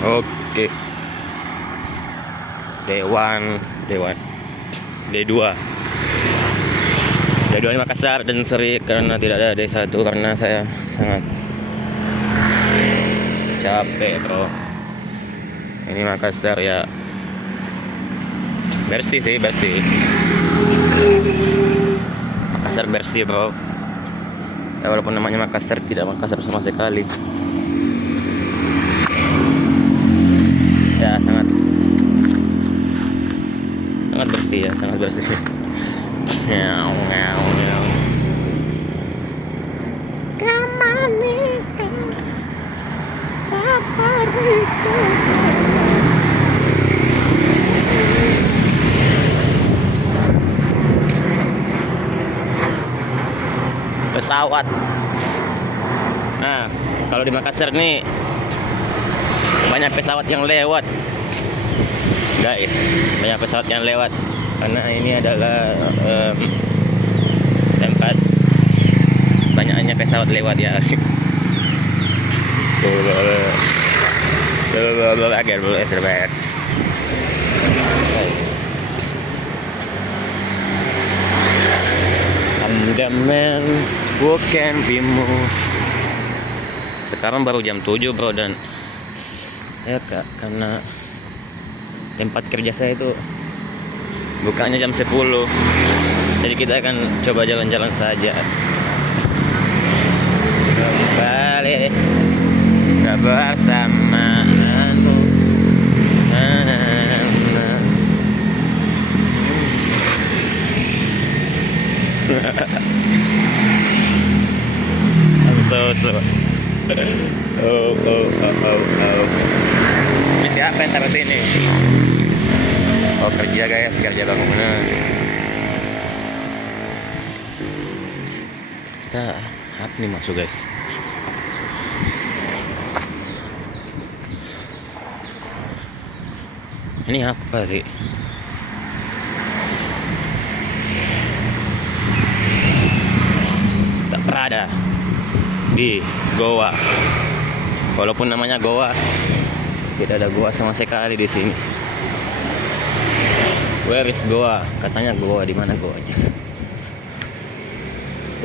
Oke. Dewan, Dewan. D2. D2 di Makassar dan Seri karena tidak ada D1 karena saya sangat capek, bro. Ini Makassar ya. Bersih sih, bersih. Makassar bersih, bro. Ya, walaupun namanya Makassar, tidak Makassar sama sekali. Ya, sangat bersih ya, sangat bersih. Nyaw, nyaw, nyaw. Pesawat. Nah, kalau di Makassar nih banyak pesawat yang lewat, guys. Banyak pesawat yang lewat karena ini adalah tempat banyaknya pesawat lewat ya. I'm the man who can be moved. Sekarang baru jam 7, bro, dan ya karena tempat kerja saya itu bukanya jam 10. Jadi kita akan coba jalan-jalan saja. Kembali kebersamaanmu. I'm so. Oh. Ini siapa yang taruh sini? Oh, kerja, guys, kerja bangunan. Kita apa nih masuk, guys? Ini apa sih? Tak berada di Goa. Walaupun namanya Goa, tidak ada goa sama sekali di sini. Where is Goa? Katanya Goa, di mana goanya?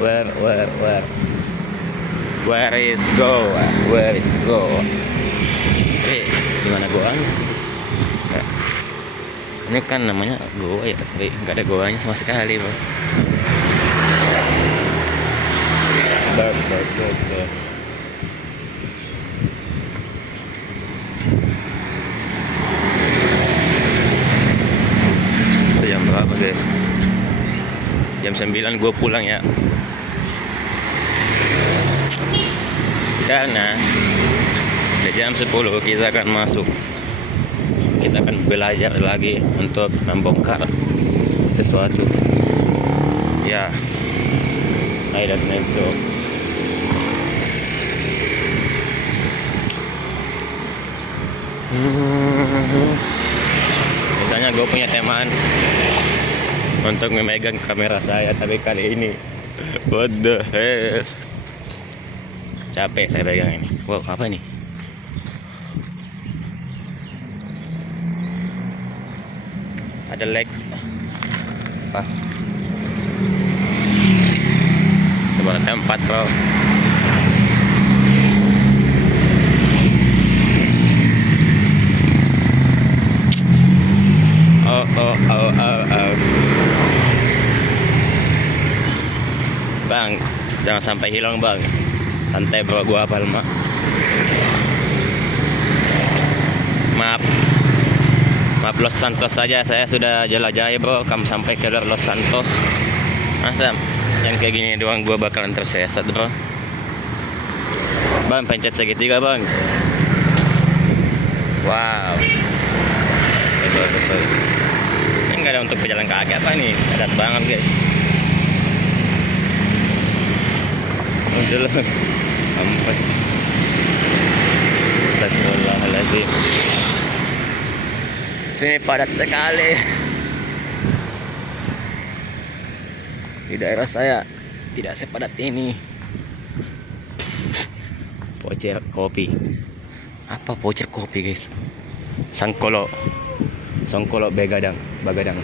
Where is Goa? Where is Goa? Di mana goanya? Ini kan namanya Goa ya, tapi nggak ada goanya sama sekali, bro. Ber. Jam berapa, guys? Jam 9 gue pulang ya. Karena di jam 10 kita akan masuk. Kita akan belajar lagi untuk membongkar sesuatu. Ya, I don't think so. Misalnya gue punya teman untuk memegang kamera saya, tapi kali ini what the hell, capek saya pegang ini. Wow, apa nih? Ada lag apa? Sebuah tempat, bro. Oh. Bang, jangan sampai hilang, bang. Santai, bro, gua hafal, maaf Los Santos saja saya sudah jelajahi, bro. Kamu sampai ke Los Santos, masa yang kayak gini doang gua bakalan tersesat, bro. Bang, pencet segitiga, bang. Wow, betul. Ini nggak ada untuk pejalan kaki apa nih? Padat banget, guys. Udah lah, ampun. Astagfirullahaladzim. Sini padat sekali. Di daerah saya tidak sepadat ini. Pocer kopi. Apa voucher kopi guys? Sangkolo, Songkolo Begadang, Bagadang.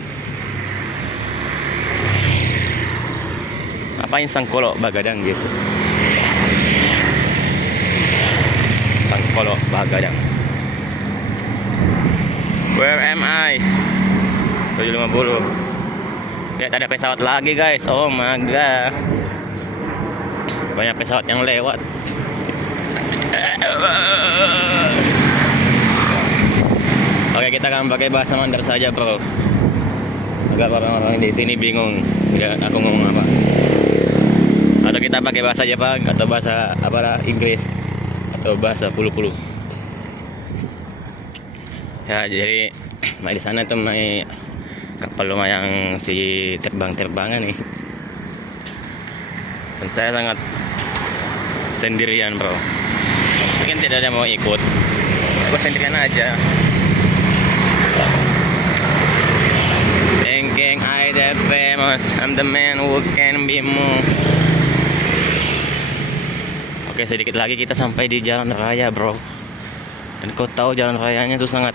Apain Sangkolo Bagadang guys? Sangkolo Bagadang. Where am I? 750. Lihat ada pesawat lagi guys. Oh my god. Banyak pesawat yang lewat. Oke, kita akan pakai bahasa Mandar saja, bro. Agak orang-orang di sini bingung ya aku ngomong apa. Atau kita pakai bahasa Jepang atau bahasa apa Inggris atau bahasa pulu-pulu. Ya, jadi di sana tuh kapal lumayan si terbang-terbangan nih. Dan saya sangat sendirian, bro. Mungkin tidak ada yang mau ikut. Aku sendirian aja. Thinking I that famous, I'm the man who can be moved. Oke, sedikit lagi kita sampai di jalan raya, bro. Dan kau tahu jalan rayanya tuh sangat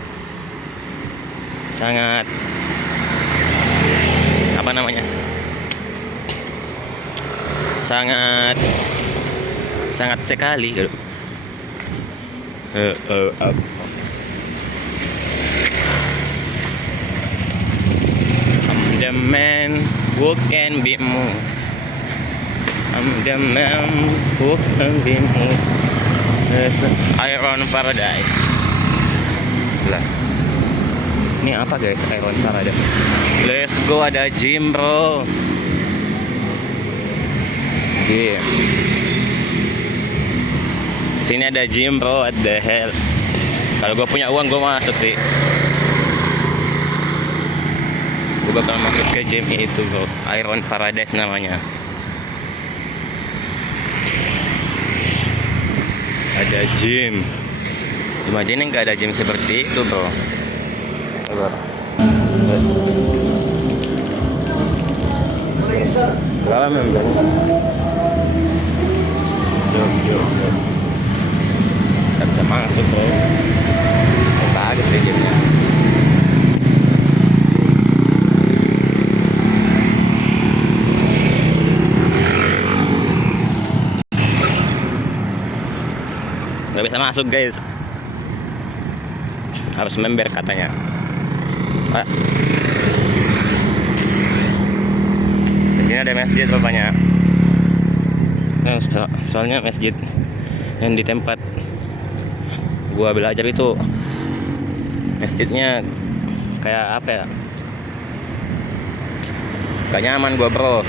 apa namanya? Sangat sekali gitu. I'm the man who can be moved. I'm the man who can be moved. Iron Paradise. Lah. Ini apa guys? Iron Paradise. Let's go, ada gym, bro. Gym. Sini ada gym, bro. What the hell? Kalau gue punya uang gue masuk sih. Gue bakal masuk ke gym itu, bro. Iron Paradise namanya. Ada gym. Imagine nggak ada gym seperti itu, bro. Berapa member? Kita bisa masuk, bro. Bagus sih gymnya. Nggak bisa masuk guys, harus member katanya. Di sini ada masjid rupanya. Soalnya masjid yang di tempat gua belajar itu masjidnya kayak apa ya? Gak nyaman gua, bro.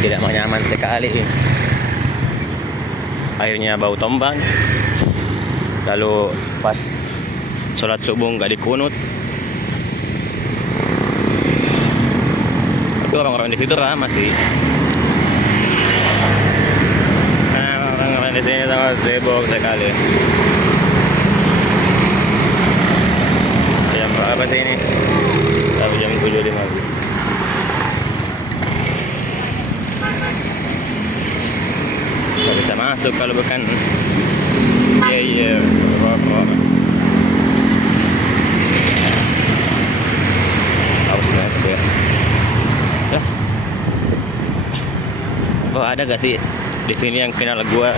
Tidak nyaman sekali. Airnya bau tombang. Lalu pas sholat subuh nggak dikunut. Tapi orang-orang di situ ramah sih. Nah, orang-orang di sini sangat sibuk sekali. Jam berapa sih ini? Sampai jam 7.50. Nggak bisa masuk kalau bukan rokok. Haus banget ya. Oh, ada gak sih di sini yang kenal gua?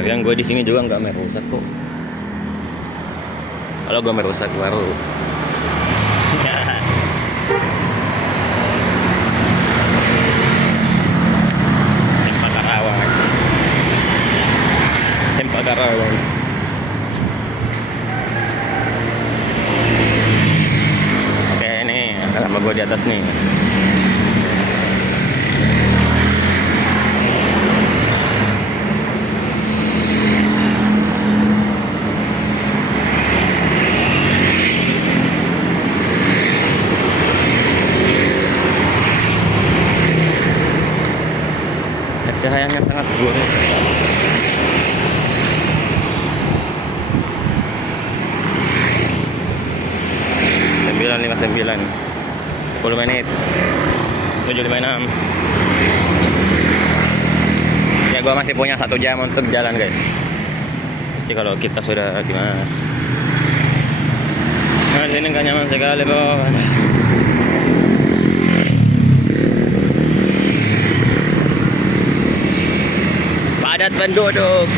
Lagian gue di sini juga nggak merusak kok. Kalau gue merusak baru. Sempak Karawang. Oke, ini nama gue di atas nih. Cahayanya sangat buruk. 5:09, 10 menit 7:56. Ya gua masih punya 1 jam untuk jalan guys. Jadi kalau kita sudah gimana? Nah sini nggak nyaman sekali bro. Padat penduduk,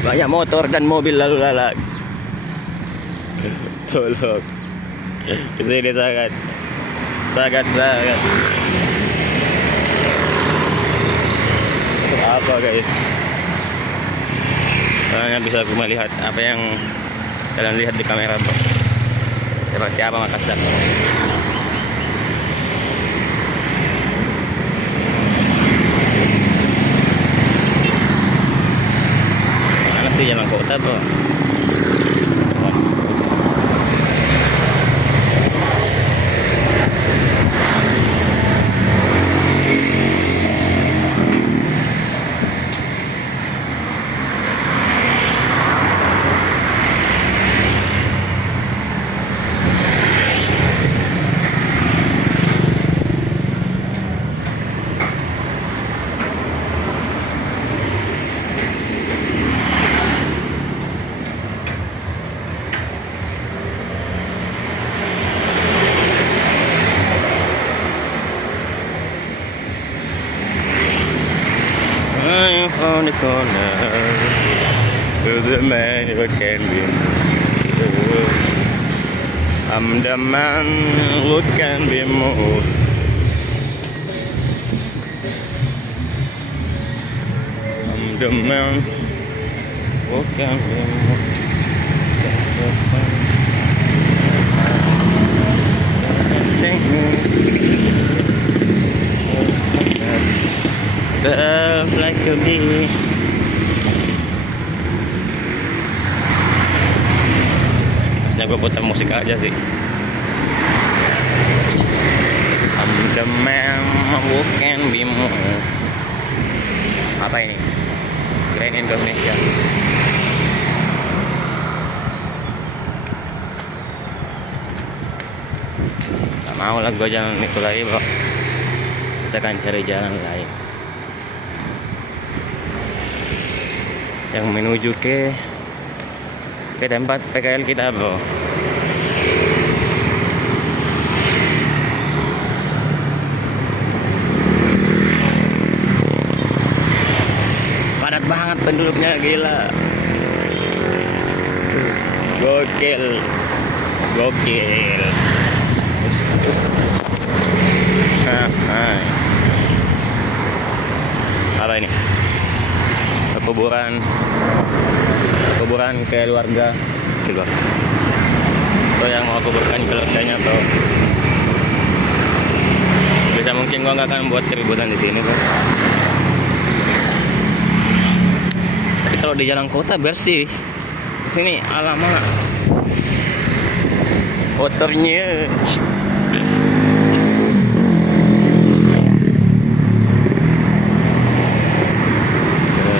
banyak motor dan mobil lalu lalang. Tolong, kesini sangat apa guys? Kalian bisa aku melihat apa yang kalian lihat di kamera bro. Seperti apa Makassar? Mana sih jalan kota bro? I'm from the corner to the man who can be moved. I'm the man who can be moved. I'm the man who can be moved. Serve like a bee. Nah, gue putar musik aja sih. I'm the man who can be moved. Apa ini? Grand Indonesia. Gak mau lah gue jalan itu lagi bro. Kita akan cari jalan lain yang menuju ke tempat PKL kita bro. Padat banget penduduknya, gila. Gokil. Apa ini? Kuburan keluarga tuh yang mau kuburkan keluarganya tuh. Bisa mungkin gua nggak akan buat keributan di sini bro. Tapi kalau di jalan kota bersih, di sini alamak kotornya.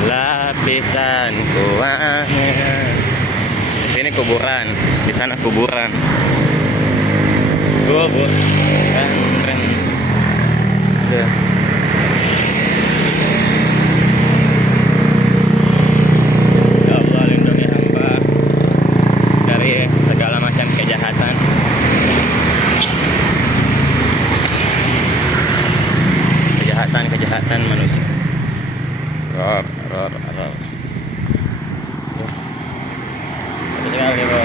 Lapisan kuahnya. Di sini kuburan, di sana kuburan. Keren. Ya. Ya Allah, lindungi hamba dari segala macam kejahatan. Kejahatan manusia. Rob. Sekali bro.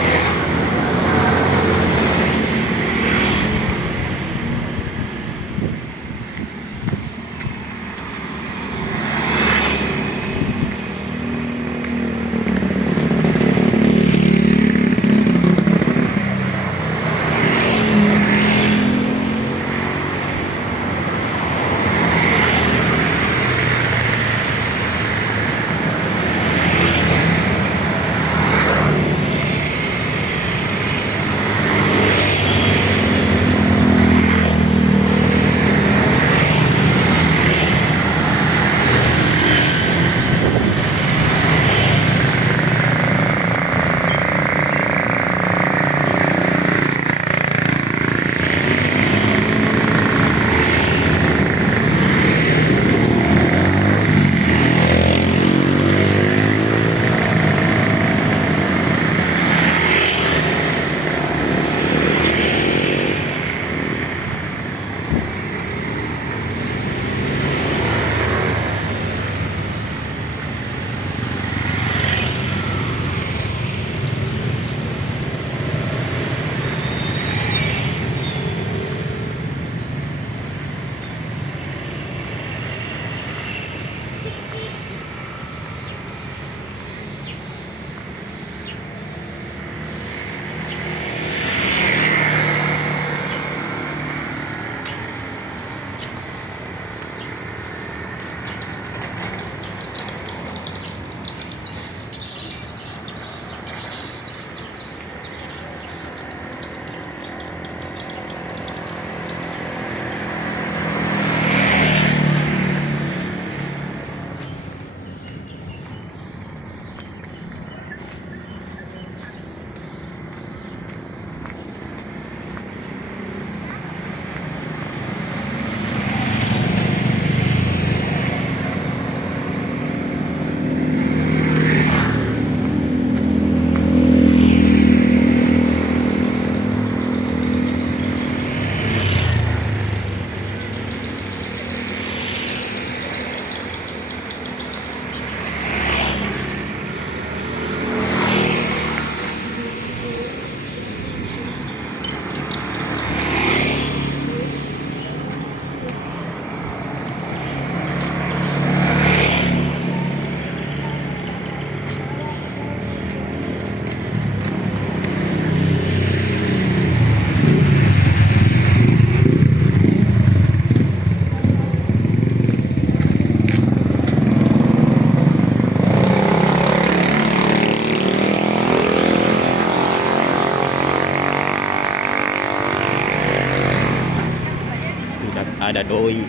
ada doi.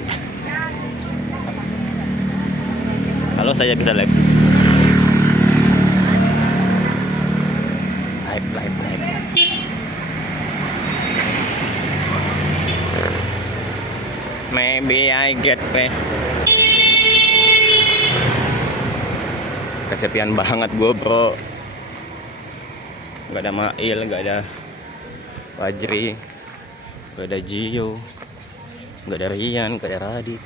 Kalau saya bisa live. Live. Maybe I get pay. Kesepian banget gue, bro. Gak ada Mail, gak ada Fajri, gak ada Gio, gak ada Rian, gak ada Radit,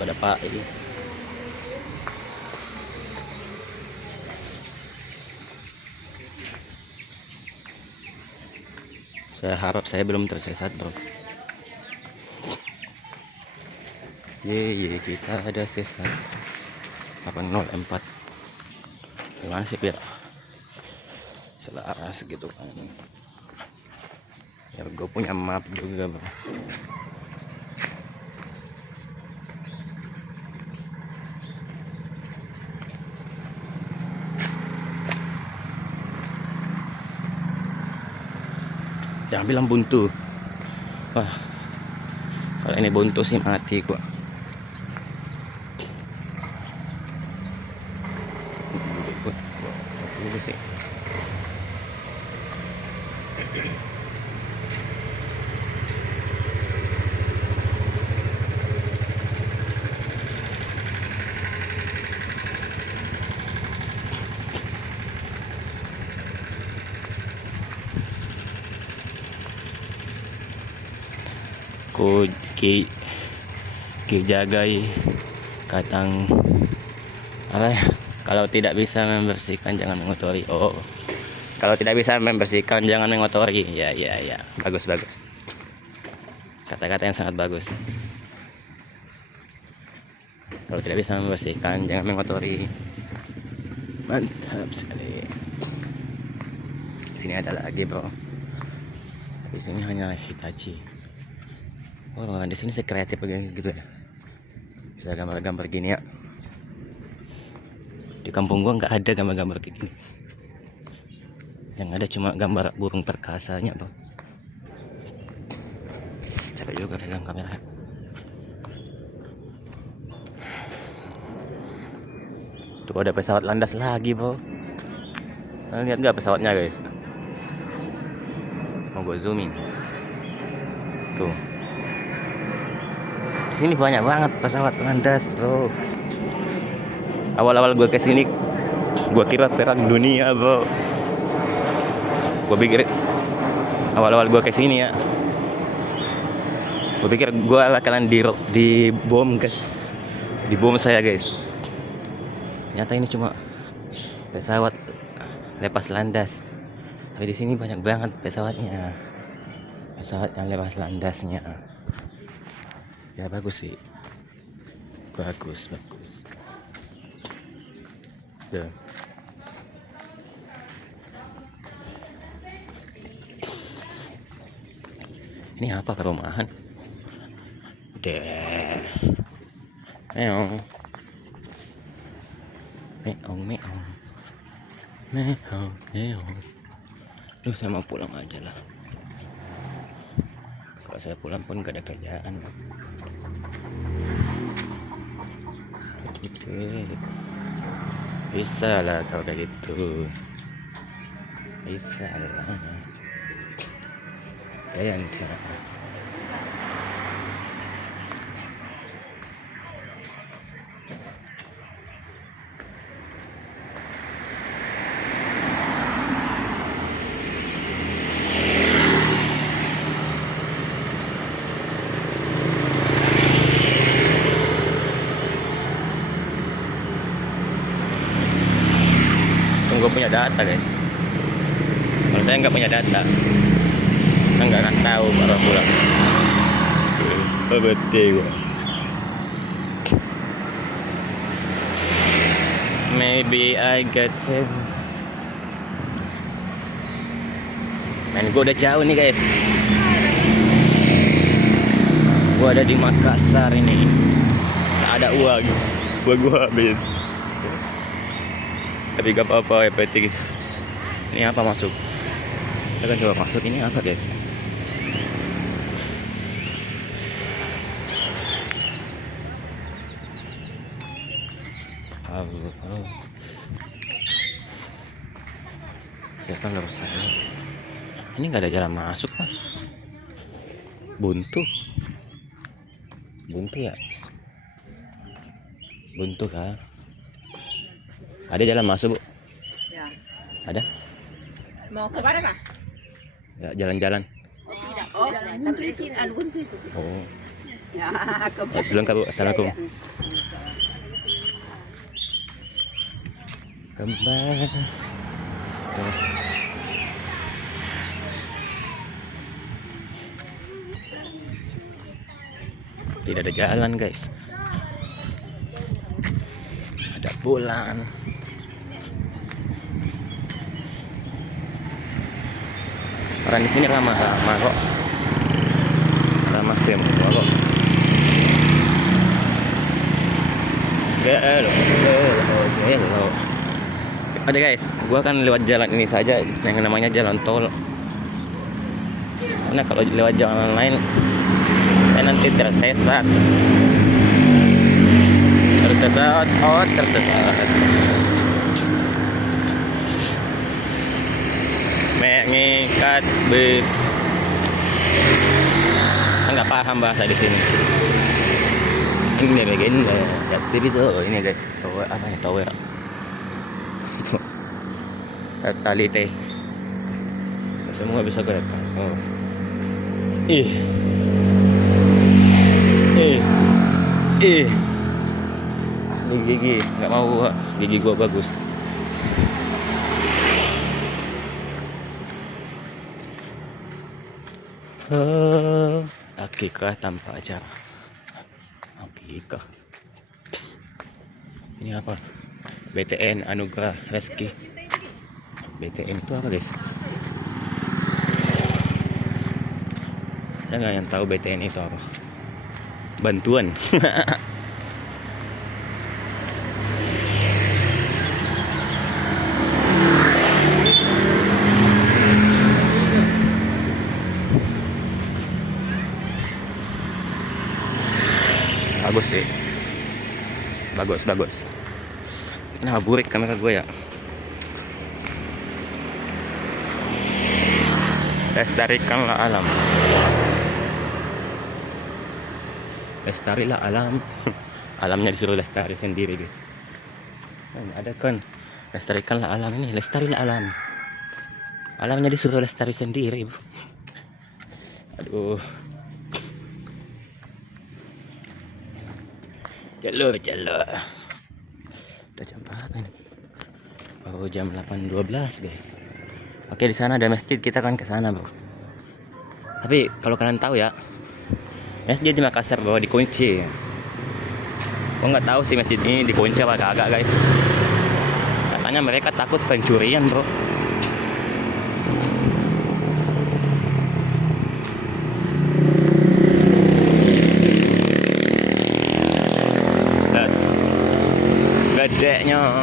gak ada Pak. Saya harap saya belum tersesat, bro. Ye, kita ada sesat 804. Gimana sih biar selaras gitu kan, biar gue punya map juga, bro. Jangan bilang buntu. Wah, kalau ini buntu sih mati gua. Ku jagai katang apa ya? Kalau tidak bisa membersihkan jangan mengotori. Oh, kalau tidak bisa membersihkan jangan mengotori. Ya. Bagus. Kata-kata yang sangat bagus. Kalau tidak bisa membersihkan jangan mengotori. Mantap sekali. Sini ada lagi, bro. Di sini hanya Hitachi. Oh, di sini saya kreatif begini gitu ya. Bisa gambar-gambar gini ya. Di kampung gua nggak ada gambar-gambar kayak gini. Yang ada cuma gambar burung perkasanya, bro. Capek juga pegang kamera. Tuh ada pesawat landas lagi, bro. Kalian lihat nggak pesawatnya, guys? Mau gue zoom in. Tuh. Di sini banyak banget pesawat landas, bro. Awal-awal gue kesini, gue kira perang dunia, bro. Gue pikir awal-awal gue kesini ya, gue pikir gue bakalan di bom, guys. Di bom saya, guys. Ternyata ini cuma pesawat lepas landas. Tapi di sini banyak banget pesawatnya. Pesawat yang lepas landasnya. Ya bagus sih. Bagus. Ya. Ini apa, perumahan? Deh. Meong. Duh, saya mau pulang aja lah. Kalau saya pulang pun gak ada kerjaan. Bisa lah kalau kayak gitu. Bisa lah. Kayak gue punya data, guys. Kalau saya nggak punya data, saya nggak akan tahu baru pulang. Betul. Maybe I get favor. Men, gue udah jauh nih, guys. Gue ada di Makassar ini. Tak ada uang, gue habis. Tapi gak apa-apa, ya, PT. Ini apa masuk? Kita coba masuk. Ini apa, guys? Oh. Siapa lurus saya? Ini nggak ada jalan masuk kan? Buntu. Buntu ya? Buntu kan? Ada jalan masuk, Bu? Ya. Ada? Mau ke mana, Pak? Ya, jalan-jalan. Oh, tidak. Oh, sampai di sini buntu itu. Oh. Ya, ke Belum Kak, Bu. Assalamualaikum. Kembali. Oh. Tidak ada jalan, guys. Ada bulan. Orang di sini ramah kok. Ramah semua kok. Gelo. Oke guys, gua akan lewat jalan ini saja yang namanya jalan tol. Karena kalau lewat jalan lain saya nanti tersesat. Tersesat. Mengikat nggak paham bahasa di sini. Ini legenda ya TV tuh ini guys, tower apa ya, tower tali teh semua bisa gerak. Oh. Ini gigi nggak mau, gigi gua bagus. Akikah tanpa acara. Akikah. Ini apa? BTN Anugerah Rezeki. BTN itu apa guys? Ada nggak yang tahu BTN itu apa? Bantuan. Bagus sih, bagus. Kenapa burik kamera gue ya? Lestarikanlah alam. Lestarilah alam. Alamnya disuruh lestari sendiri guys. Nah, ada kan, lestarikanlah alam ini, lestarilah alam. Alamnya disuruh lestari sendiri. Aduh. Jalur. Udah jam berapa ini? Baru jam 8.12 guys. Oke, di sana ada masjid, kita kan ke sana, Bro. Tapi kalau kalian tahu ya, masjid di Makassar bahwa dikunci. Gua nggak tahu sih masjid ini dikunci apa kagak, guys. Katanya mereka takut pencurian, Bro. Gedenya.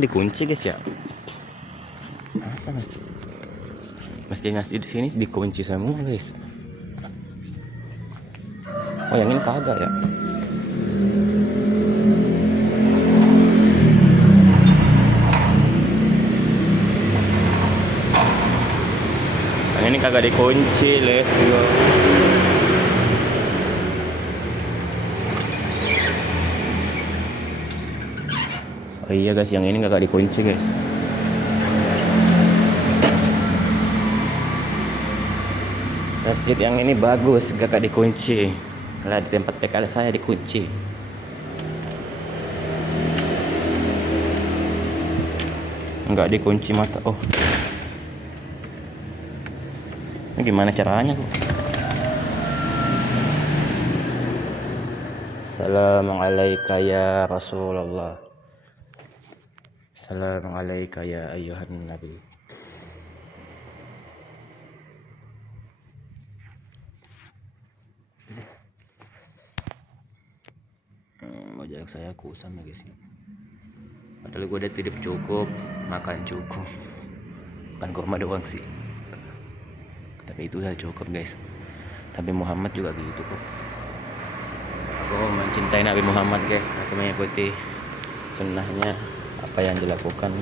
Dikunci guys ya. Masa masjid di sini dikunci semua guys. Oh yang ini kagak ya. Yang ini kagak dikunci, let's go. Oh iya guys, yang ini kagak dikunci guys. Masjid yang ini bagus, kagak dikunci. Lah di tempat PKL saya dikunci. Enggak dikunci mata. Oh. Ini gimana caranya tuh? Assalamualaikum ya Rasulullah. Assalamualaikum ya ayyuhan nabi. Wajah saya kusam ya guys. Padahal gue udah tidur cukup, makan cukup, bukan kurma doang sih. Tapi itu udah cukup guys. Nabi Muhammad juga gitu kok. Aku mencintai Nabi Muhammad guys. Aku mengikuti sunnahnya, apa yang dilakukan.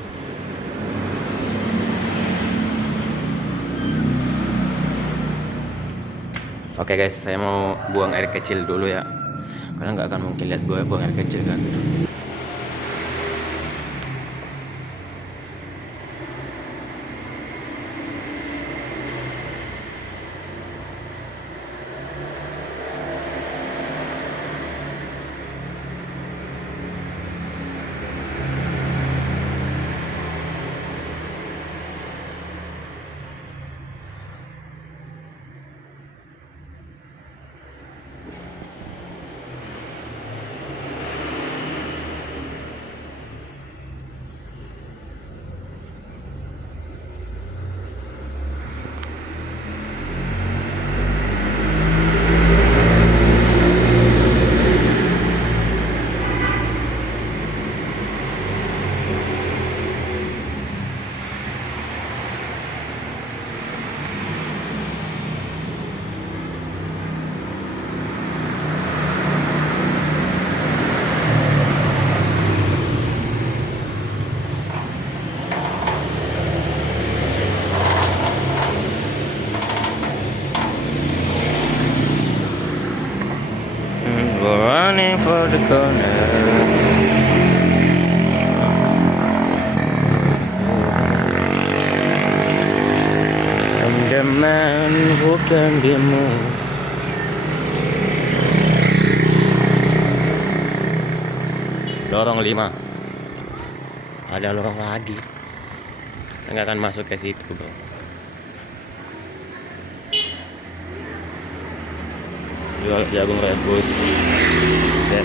Oke guys, saya mau buang air kecil dulu ya. Kalian nggak akan mungkin lihat gue buang air kecil kan. We're running for the corner. I'm the man who can be moved. Lorong 5. Ada lorong lagi. Saya nggak akan masuk ke situ, bro. Jual jagung rebus. Ya.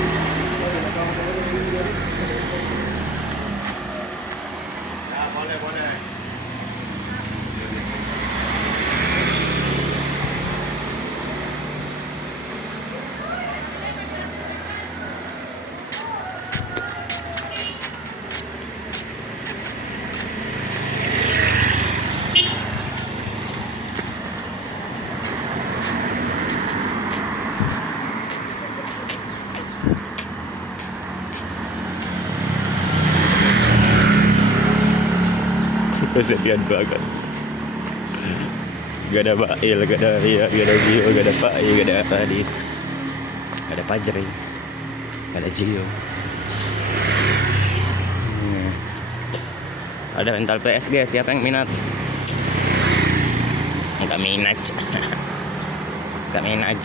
Kesedihan banget. Gak ada Bail, gak ada Ria, gak ada Gio, gak ada Pai, gak ada Adit, gak ada Pajri, gak ada Gio. Ada rental PS guys, siapa yang minat? Enggak minat. Enggak minat.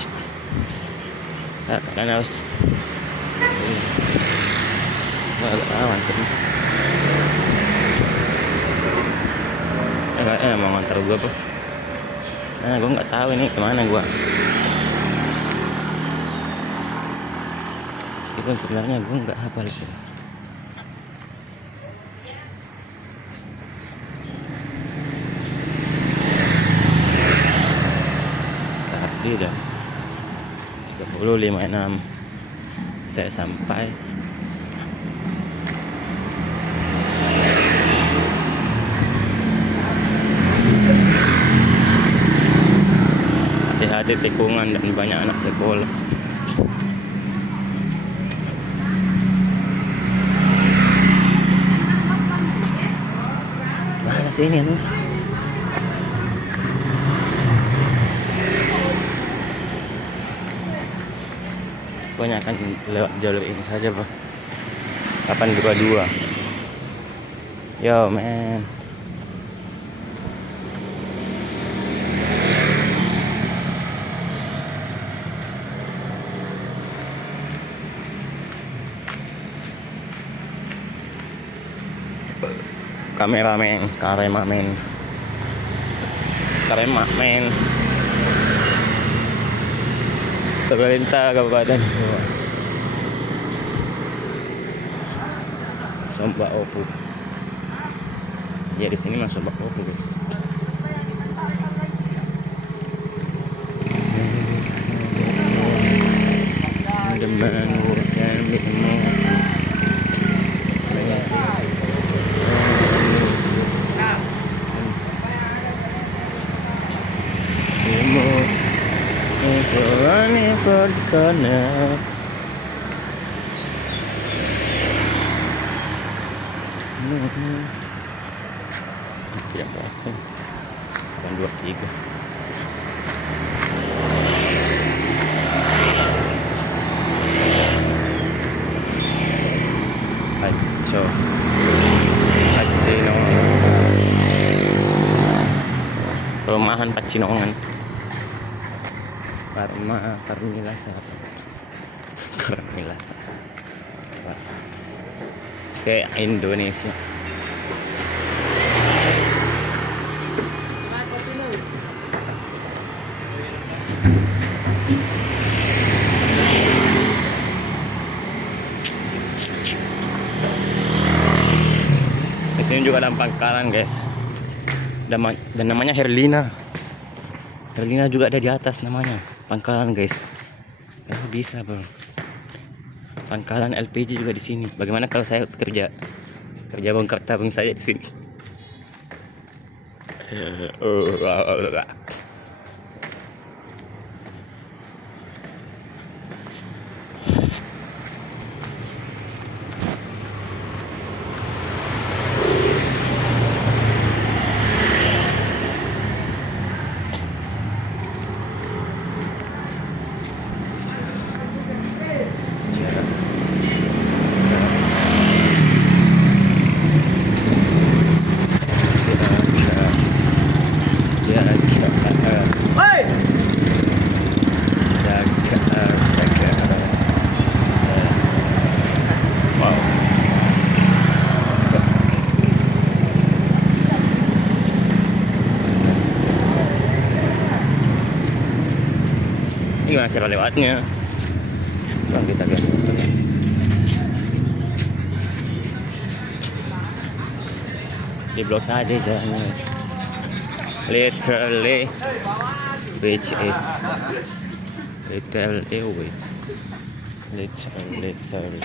Kalian harus lawan sih. Mau ngantar gue apa? Nah, gue nggak tahu ini kemana gue. Meskipun sebenarnya gue nggak hafal itu. Tadi udah 30.56 saya sampai. Hati-hati tikungan dan banyak anak sekolah. Mana sih ini nih? Pokoknya akan lewat jalur ini saja, Bro. 822. Yo, man. Kameramen, pemerintah kabupaten Sombak Opu. Ya di sini masuk Sombak Opu guys. for the corners. Yang berapa? 23. Aco Pacinongan, perumahan Pacinongan, Parmilasa saya Indonesia. Di sini juga ada pangkalan guys, dan namanya Herlina. Herlina juga ada di atas namanya pangkalan guys. Bisa bro, pangkalan LPG juga di sini. Bagaimana kalau saya kerja bongkar tabung saya di sini? Ini gimana cara lewatnya? Bang, kita lihat. Di blokade jalannya. Literally, which is literally which literally.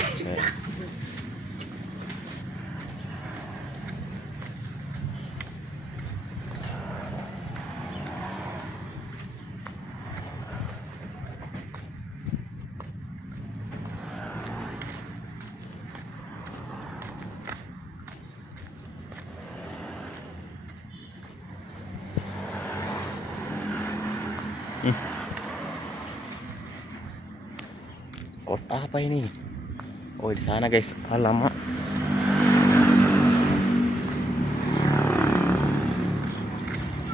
Kota apa ini? Oh, di sana guys. Alamak.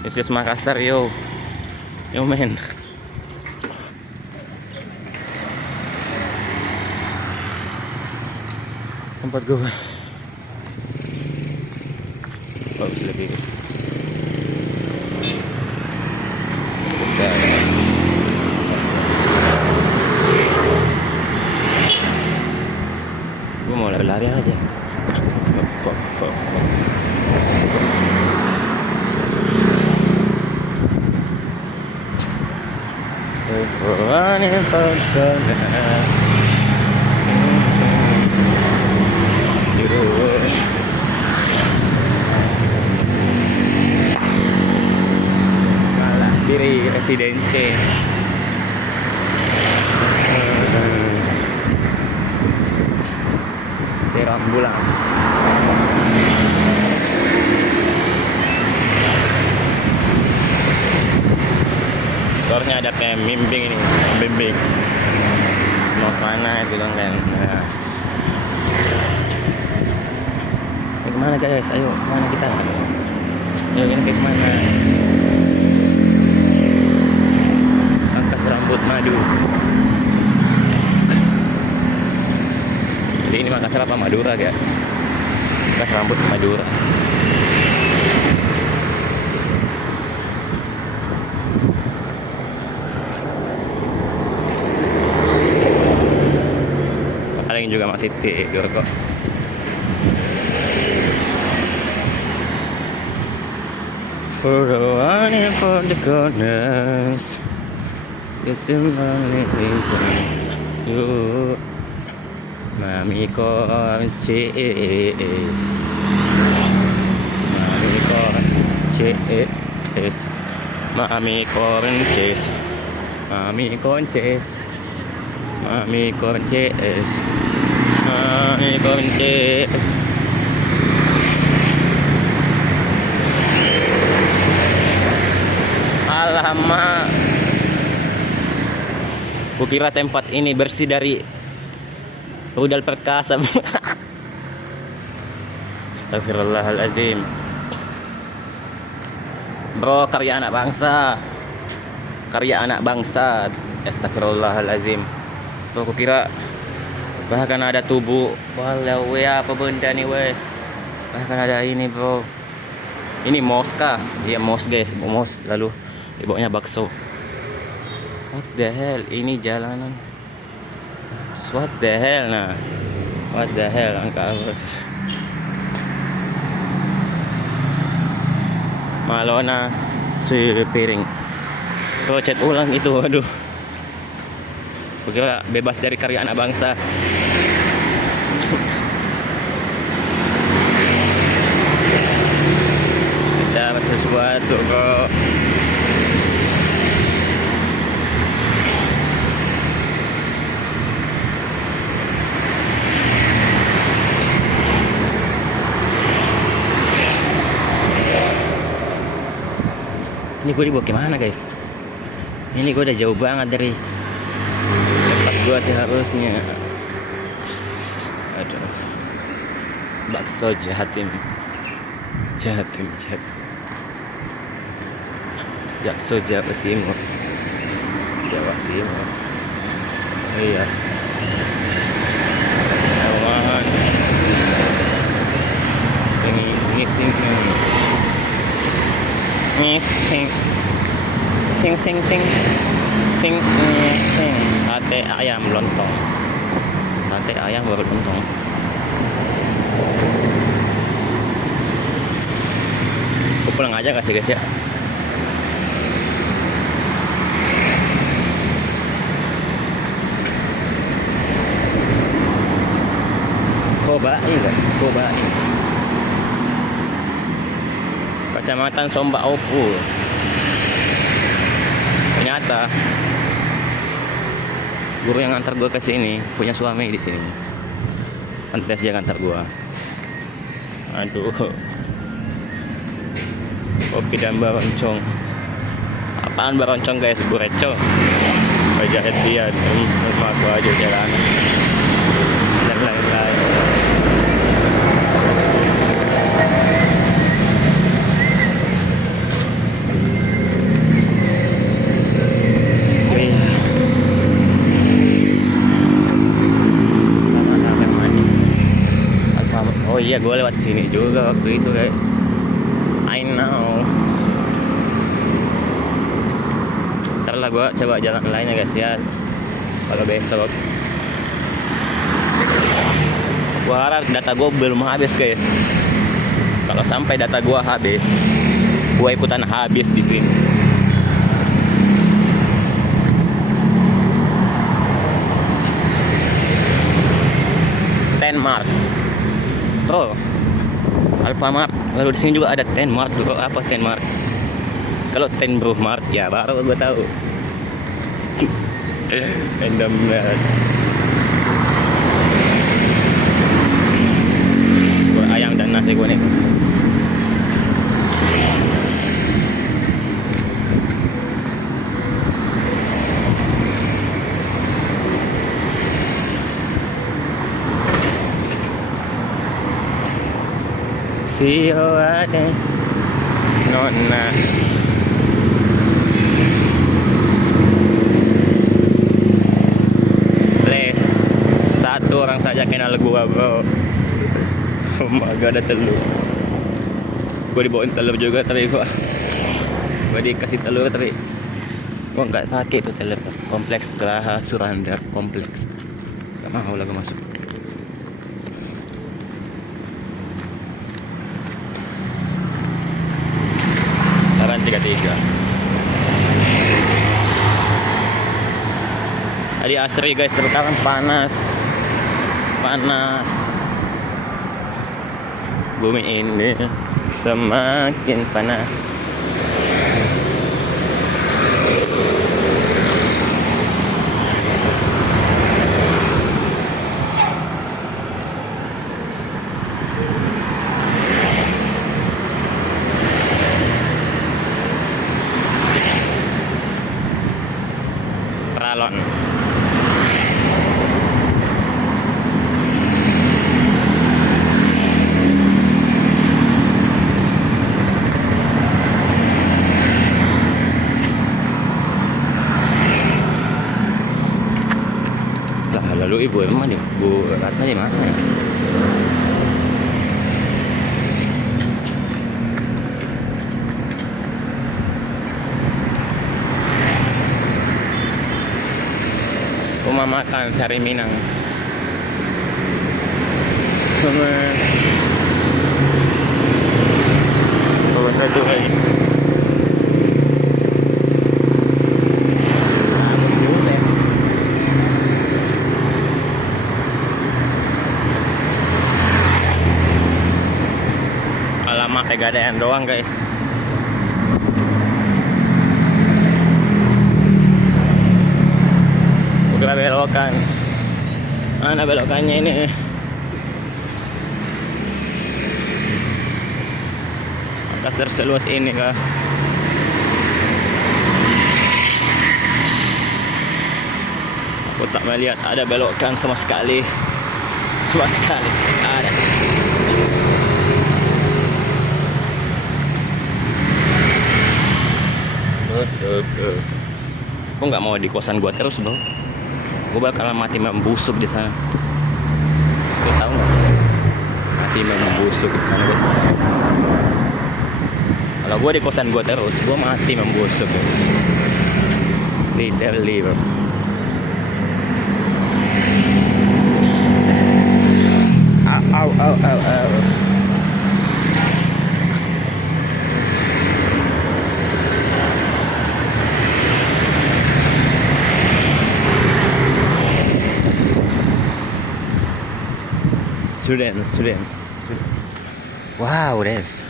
This is Makassar, yo men. Tempat gue. Oh, lebih. Gue mau lari aja. Running for malah diri residensi. Rambulan. Motornya ada pembimbing ini, pembimbing. Mau kemana itu dong kan? Nah. Ini kemana guys? Ayo, kemana kita? Ayo ini ke kemana? Angkas rambut madu. Jadi ini Makassar apa Madura guys? Angkas rambut Madura. Paling juga masih tidur kok. For the one and for the corners, it's in my vision. You, mami koncis, mami koncis, mami koncis, mami koncis. Mami Corn CS. Mami Corn CS. Alamak. Kukira tempat ini bersih dari rudal perkasa. Astagfirullahalazim. Bro, karya anak bangsa. Karya anak bangsa. Astagfirullahalazim. Bro, kukira bahkan ada tubuh. Walau apa benda nih weh. Bahkan ada ini bro. Ini mos kah? Iya mos guys, mos. Lalu dibawanya bakso. What the hell? Ini jalanan. What the hell nah? What the hell angka bos. Malona si piring. Kalau chat ulang itu, waduh. Kira bebas dari karya anak bangsa. Kita sesuatu kok. Ini gue dibawa kemana guys? Ini gue udah jauh banget dari tempat gue sih harusnya. Aduh. Bakso Jatim. Bakso Jawa Timur. Jawa Timur. Iya. Awan. Ini sing. Sing sate ayam lontong. Sate ayam baru lontong. Aku pulang aja kasih guys ya. Kobain. Kecamatan Somba Opu. Ternyata guru yang ngantar gue ke sini punya suami di sini. Pantes dia ngantar gue. Aduh. Kopi dan baroncong. Apaan baroncong guys? Bureco. Pajahit dia rumah aku aja jalan. Dan lain-lain. Oh iya, gue lewat sini juga waktu itu guys. I know. Ntar lah gue coba jalan lain ya guys ya. Kalau besok. Gue harap data gue belum habis guys. Kalau sampai data gue habis, gue ikutan habis di sini. Tenmark. Bro, Alfamart. Lalu di sini juga ada Tenmark bro. Apa Tenmark? Kalau Ten Bro Mart ya baru gue tahu. Random banget. Ayam dan nasi gue nih. Si ada nona. Please, satu orang saja kenal gua bro. Oh my god, ada telur. Gua dibawain telur juga tapi gua dikasih telur tapi gua nggak pakai tuh telur. Kompleks Geraha Suranda kompleks. Gak mau lah gua masuk. Taran 33. Tadi asri guys, terutama panas. Bumi ini semakin panas. Lalu Ibu Irma di Bu Ratna di mana ya? Rumah makan Sari Minang. Kalau satu lagi. Alamak, pegadaian doang guys. Bukan belokan. Mana belokannya ini? Kasar seluas ini kah? Aku tak melihat ada belokan sama sekali. Sama sekali ada. Aku nggak mau di kosan gua terus bro. Gua bakal mati membusuk di sana. Kau tahu nggak? Mati membusuk di sana guys. Kalau gua di kosan gua terus, gua mati membusuk guys. Literally bro. Au au au au. Student. Wow, guys,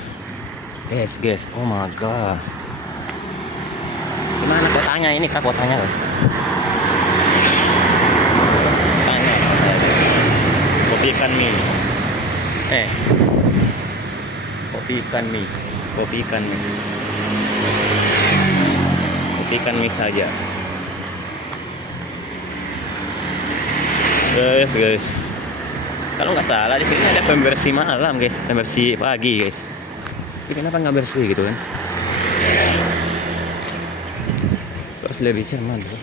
oh my god. Gimana kotanya ini kak kotanya guys? Tanya, kopi ikan mie. Kopi ikan mie saja. Guys. Kalau nggak salah di sini ada pembersih malam guys, pembersih pagi guys. Tapi kenapa nggak bersih gitu kan? Terus lebih sama bro.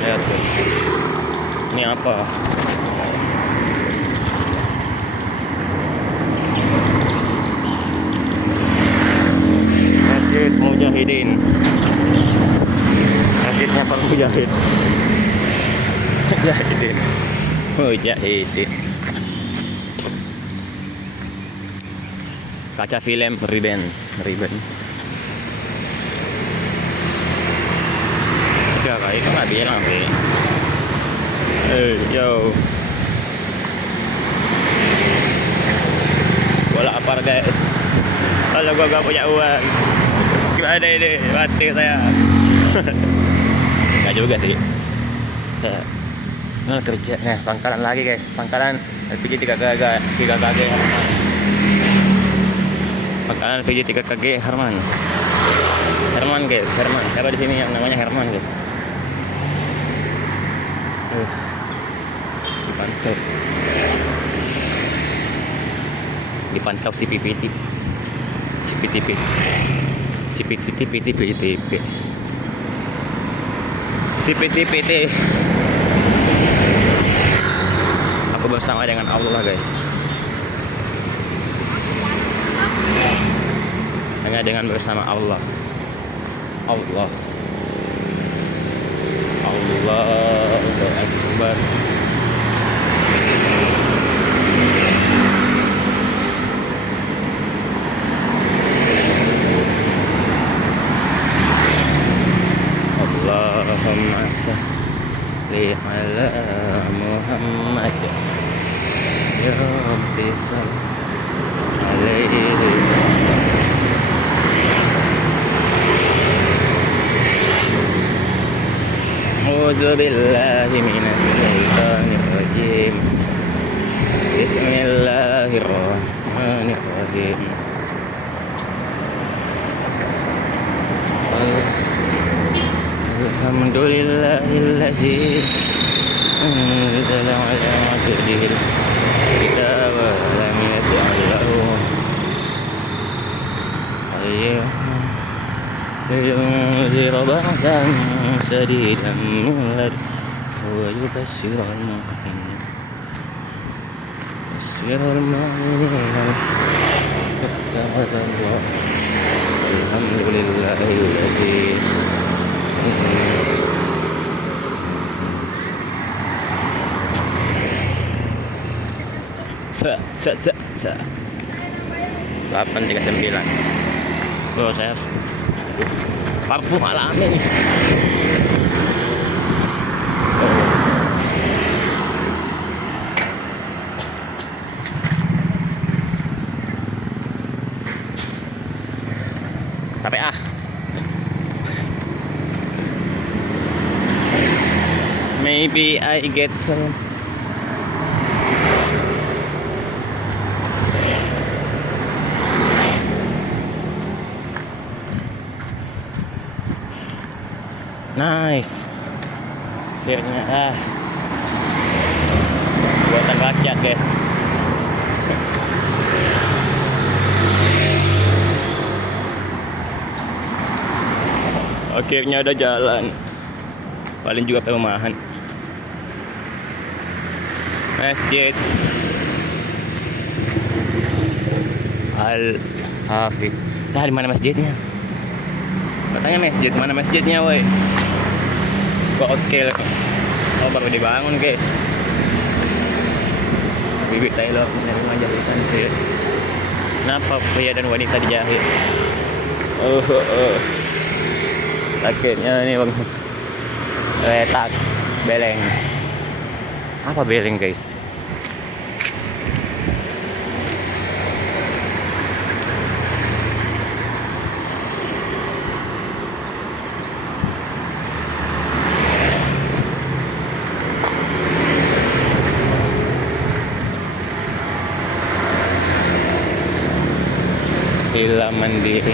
Lihat tuh. Ini apa? Mujahidin. Masjidnya Pak Mujahid. Mujahidin. Kaca film Riben. Ya kali itu nggak bilang sih. Yo. Bola apar guys. Kalau gua gak punya uang, gimana ini? Mati saya. Gak juga sih. Nggak kerja. Nah, pangkalan lagi guys. Pangkalan LPG 3KG. Pangkalan LPG 3KG Herman guys. Siapa di sini yang namanya Herman guys? Dipantau CPTP. Aku bersama dengan Allah guys. Hanya dengan bersama Allah. Allahu Akbar. Allahumma salli ala Muhammad ya Rabbi salli alaihi. A'udzu billahi minas syaitonir rajim. Bismillahirrahmanirrahim. Alhamdulillahilladzi anzala ala 'abdihi al-kitaba wa lam yaj'al لينذر بأسا شديدا من لدنه ويبشر المؤمنين اتخذ الله الحمد لله الذي sa 839. Oh, saya parfum alami nih. Tapi maybe I get some. Nice. Akhirnya buatan rakyat, guys. Akhirnya ada jalan. Paling juga perumahan. Masjid Al-Hafid. Nah, di mana masjidnya? Katanya masjid, mana masjidnya, woi? Kok oke lah. Oh, baru dibangun, guys. Bibi Taylor menerima jahitan pria. Kenapa pria dan wanita dijahit? Akhirnya ini bang, letak beleng. Apa beleng, guys? Villa Mandiri.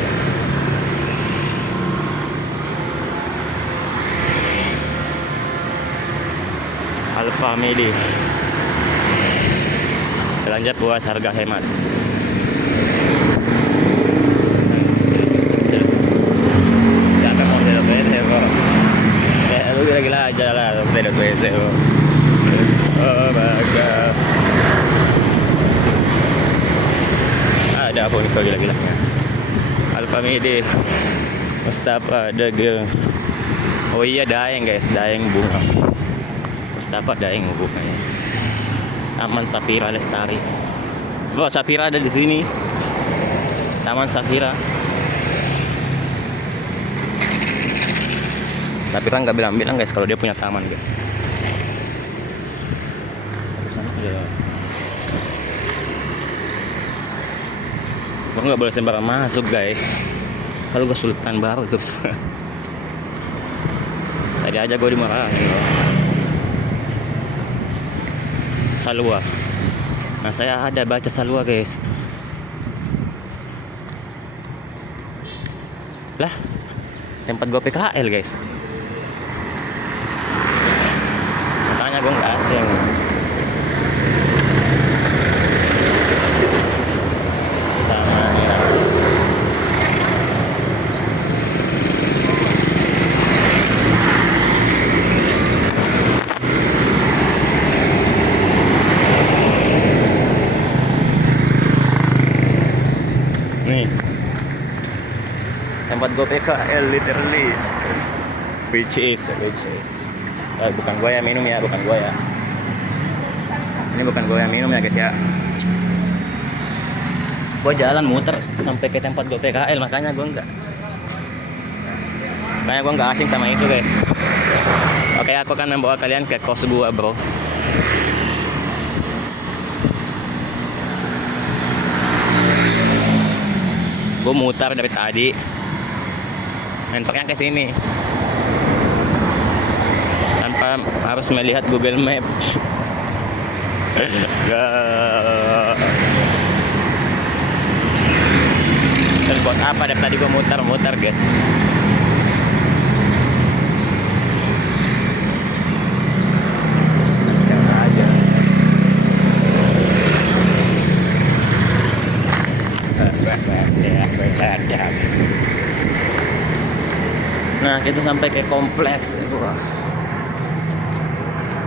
Al-Family. Belanja puas harga hemat. Jangan mau tidak WC, bro. Lu gila-gila aja lah, tidak WC, bro. Oh my god. Ada apa nih gila-gila? Al-Family. Mustafa Dagang. Oh iya, Daeng, guys, Daeng bunga. Mustafa Daeng bunganya. Taman Safira Lestari. Oh, Safira ada di sini. Taman Safira. Safira nggak bilang-bilang, guys, kalau dia punya taman, guys. Gue nggak boleh sembarang masuk, guys. Kalau gue Sultan Baru terus. Tadi aja gue dimarahin. Salwa. Nah, saya ada baca Salwa, guys. Lah, tempat gue PKL, guys. Makanya gue nggak asing. Nih, tempat gue PKL literally, which is bukan gue yang minum ya, bukan gue ya, ini bukan gue yang minum ya, guys ya. Gue jalan muter sampai ke tempat gue PKL, makanya gue nggak asing sama itu, guys. Oke, aku akan membawa kalian ke kos gue, bro. Gue mutar dari tadi, mentornya ke sini tanpa harus melihat Google Map. Terus buat apa? Dari tadi gue mutar-mutar, guys. Nah, kita sampai ke kompleks. Wah.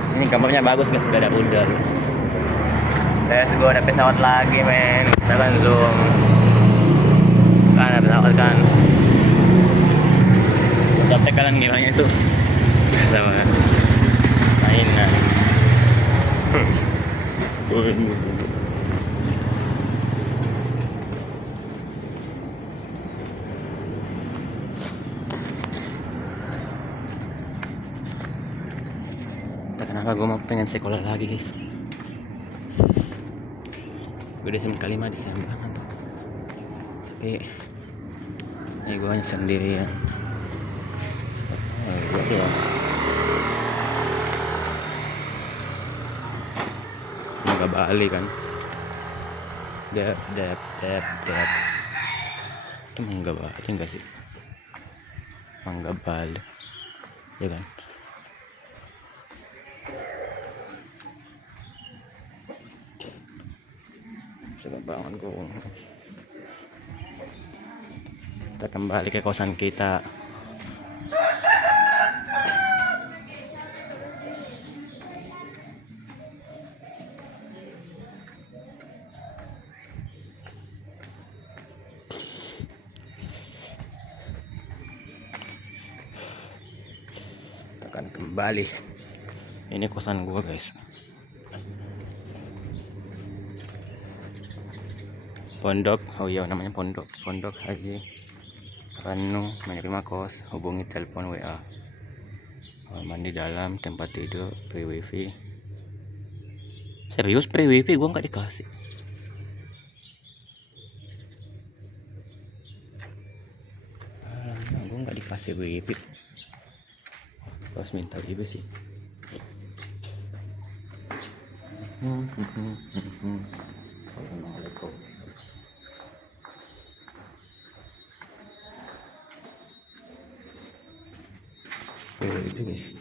Sini gambarnya bagus guys, gak ada rudal. Guys, gue ada pesawat lagi men. Kita kan zoom. Kan ada pesawat kan. Sampai kalian ngiranya itu pesawat mainan. Entah kenapa gue mau pengen sekolah lagi guys. Gue udah SMK 5 di Sembangan tuh. Tapi ini gue hanya sendirian. Oh, gue ya. Mangga Bali kan. Dep. Itu Mangga Bali enggak sih? Mangga Bali. Ya kan? Coba bangun gue. Kita kembali ke kosan kita. Kita akan kembali. Ini kosan gua guys. Pondok, oh iya namanya Pondok Haji Ranu, menerima kos, hubungi telepon WA. Mandi dalam, tempat tidur, free wifi. Serius free wifi gua nggak dikasih. Gua nggak dikasih wifi. Harus minta wifi sih. Assalamualaikum. Itu guys.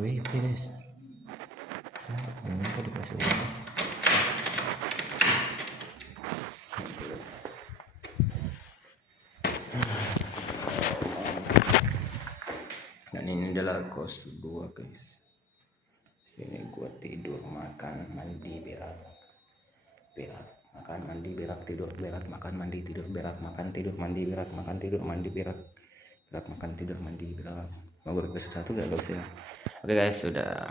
WP guys. Kok dikasih WP? Dan ini adalah kos gua guys. Sini gua tidur, makan, mandi, berak, makan, mandi, berak, tidur, berak, makan, mandi, tidur, berak, makan, tidur, mandi, berak, makan, tidur, mandi, berak, makan, tidur, mandi, berak. Mau gue request satu gak usah. Oke guys, sudah.